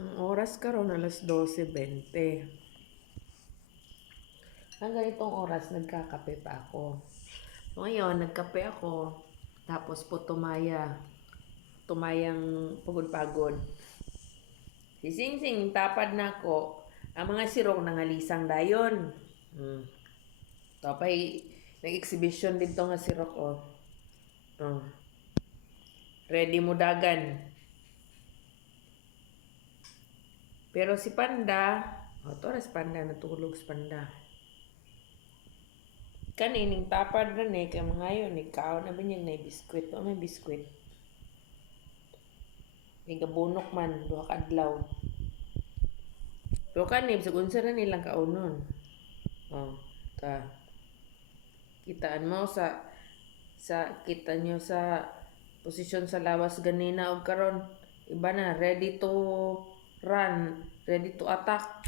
Ang oras karon alas 12:20. Hanggang itong oras nagkakape pa ako. So, ngayon, nagkape ako. Tapos po tumayang pagod-pagod. Si Sing Sing, tapad na ako. Ang mga sirong nangalisang dayon. Tapay, nag-exhibition dito nga sirok, oh. Ready mo dagan. Pero si Panda, oras Panda, natulog si Panda. Kanining tapad na kay mga yun, kaon na ba niya na biskwit. O may biskwit. Gabunok man, duha ka adlaw. Pero kanib, sa unsa na nilang kaunon. Kitaan mo kita nyo sa posisyon sa lawas ganina o karon iba na, ready to run, ready to attack.